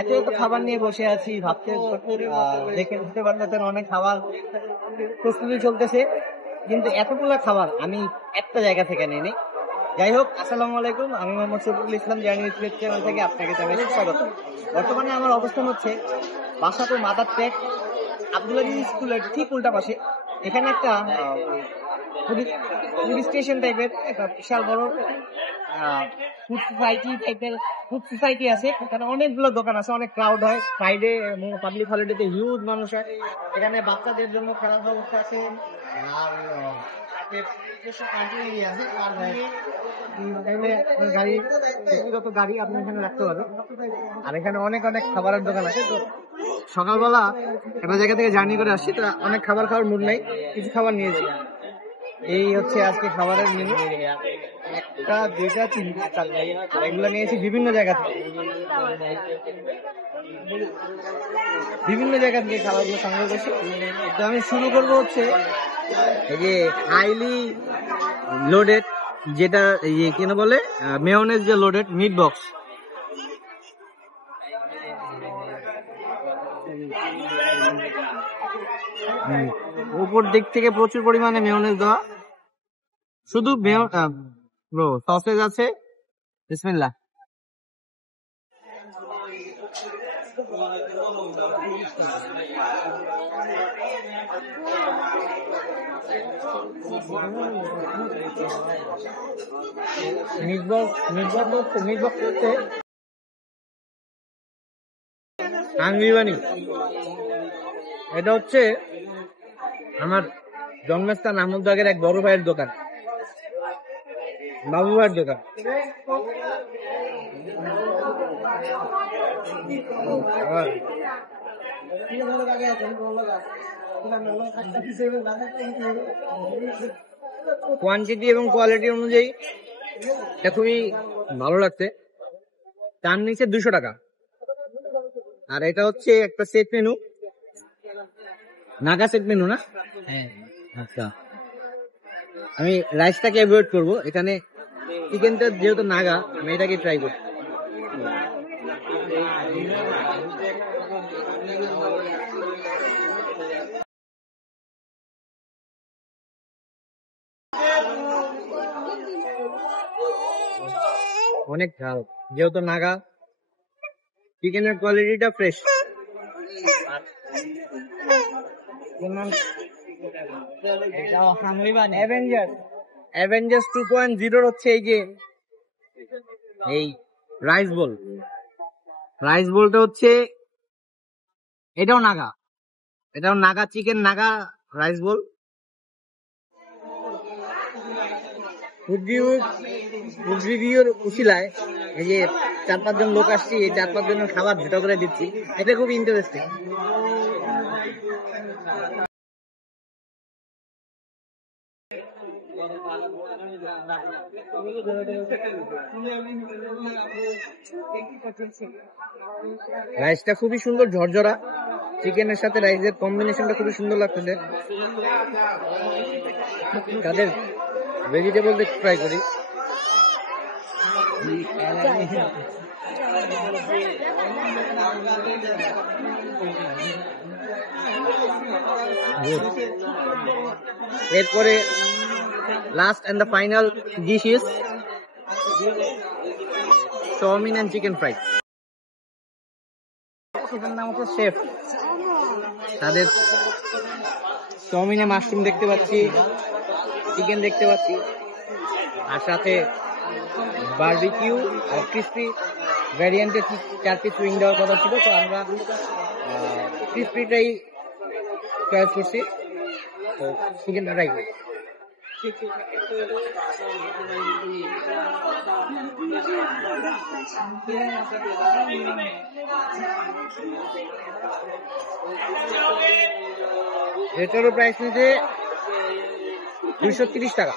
এত এত খাবার নিয়ে বসে আছি, ভাবতে দেখে বুঝতে পারতেছেন অনেক খাবার প্রস্তুতি চলতেছে, কিন্তু এতগুলো খাবার আমি একটা জায়গা থেকে নিয়ে নিই। যাই হোক, আসসালামু আলাইকুম, আমি Mohammad Shafiqul Islam, journey with channel থেকে আপনাকে জানাই স্বাগত। বর্তমানে আমার অবস্থান হচ্ছে বাসাপুর মাদার টেক আব্দুল আজিজ স্কুলের ঠিক উল্টা পাশে। এখানে একটা পুলিশ স্টেশন টাইপের একটা বিশাল বড় ফুড সোসাইটি আছে। এখানে অনেকগুলো দোকান আছে, অনেক ক্রাউড হয় ফ্রাইডে এবং পাবলিক হলিডেতে, হিউজ মানুষ হয়। এখানে বাচ্চাদের জন্য খেলার ব্যবস্থা আছে, আর গাড়ি, ব্যক্তিগত গাড়ি আপনি এখানে রাখতে পারবেন। আর এখানে অনেক অনেক খাবারের দোকান আছে। তো সকালবেলা একটা জায়গা থেকে জার্নি করে আসছি, তো অনেক খাবার খাওয়ার মুড নাই, কিছু খাবার নিয়েছি। এই হচ্ছে আজকে খাবারের মেনু, একটা দুইটা তিনটা চারটা, এগুলো নিয়েছি বিভিন্ন জায়গা থেকে, খাবারগুলো সংগ্রহ করছি। তো আমি শুরু করবো হচ্ছে এই যে হাইলি লোডেড, যেটা কেন বলে মেয়োনেজ যে লোডেড মিট বক্স। উপর দিক থেকে প্রচুর পরিমাণে মেয়োনেজ দেওয়া, শুধু সসেজ আছে। বিসমিল্লাহ। এটা হচ্ছে আমার জন্মস্থান আহমদবাগের এক বড় ভাইয়ের দোকান, বাবু ভাইয়ের দোকান। কোয়ান্টিটি এবং কোয়ালিটি অনুযায়ী এটা খুবই ভালো লাগছে। তার নিচে 200 টাকা। আর এটা হচ্ছে একটা set menu, Naga set menu না? হ্যাঁ, আচ্ছা। আমি রাইসটাকে অ্যাভয়েড করবো, এখানে চিকেনটা যেহেতু নাগা, আমি এটাকে ট্রাই করব। অনেক ঝাল, যেহেতু নাগা, চিকেনের কোয়ালিটিটা ফ্রেশ। অ্যাভেঞ্জার্স 2.0 হচ্ছে এই রাইস বোলটা হচ্ছে, এটাও Naga chicken, Naga rice bowl. Food রিভিউর উশিলায় এই যে 4-5 জন লোক আসছি, এই 4-5 জনের খাবার ভেটো করে দিচ্ছি, এটা খুব ইন্টারেস্টিং। রাইসটা খুবই সুন্দর, ঝরঝরা, চিকেনের সাথে রাইসের কম্বিনেশনটা খুবই সুন্দর লাগতেছে। তাদের ভেজিটেবল ট্রাই করি। এরপরে last and the final dish is chow mein and chicken fry. এটার নাম হচ্ছে শেফ। তাদের চাউমিনে মাশরুম দেখতে পাচ্ছি, চিকেন দেখতে পাচ্ছি, আর সাথে বারবিকিউ আর ক্রিস্পি ভ্যারিয়েন্টের 4 পিস উইং দেওয়ার কথা ছিল, তো আমরা ক্রিস্পিটাই চয়েস করছি। তো চিকেনটা ট্রাই করি। এটারও প্রাইস নিচ্ছে 230 টাকা।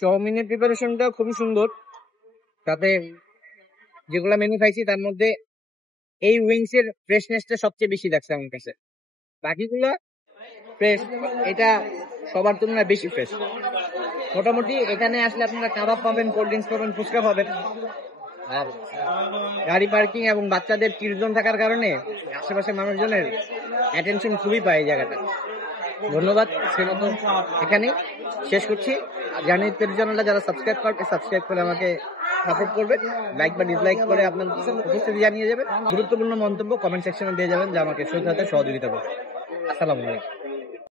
চাউমিনের প্রিপারেশনটা খুবই সুন্দর, তাতে যেগুলা মেনু খাইছি তার মধ্যে এই উইংস এর ফ্রেশনেসটা সবচেয়ে বেশি লাগছে আমার কাছে। বাকিগুলা ফ্রেশ, এটা সবার তুলনায় বেশি ফ্রেশ। মোটামুটি এখানে আসলে আপনারা কাবাব পাবেন, কোল্ড ড্রিঙ্কস পাবেন, ফুচকা পাবেন। আর গাড়ি পার্কিং এবং বাচ্চাদের কিডজোন থাকার কারণে আশেপাশে মানুষজনের অ্যাটেনশন খুবই পায় এই জায়গাটা। ধন্যবাদ, সেটা তো এখানেই শেষ করছি। জানি চ্যানেলটা যারা সাবস্ক্রাইব করে আমাকে সাপোর্ট করবে, লাইক বা ডিসলাইক করে আপনার উপস্থিতি জানিয়ে যাবেন। গুরুত্বপূর্ণ মন্তব্য কমেন্ট সেকশনে দিয়ে যাবেন, যা আমাকে সহযোগিতা করবে। আসসালামু আলাইকুম।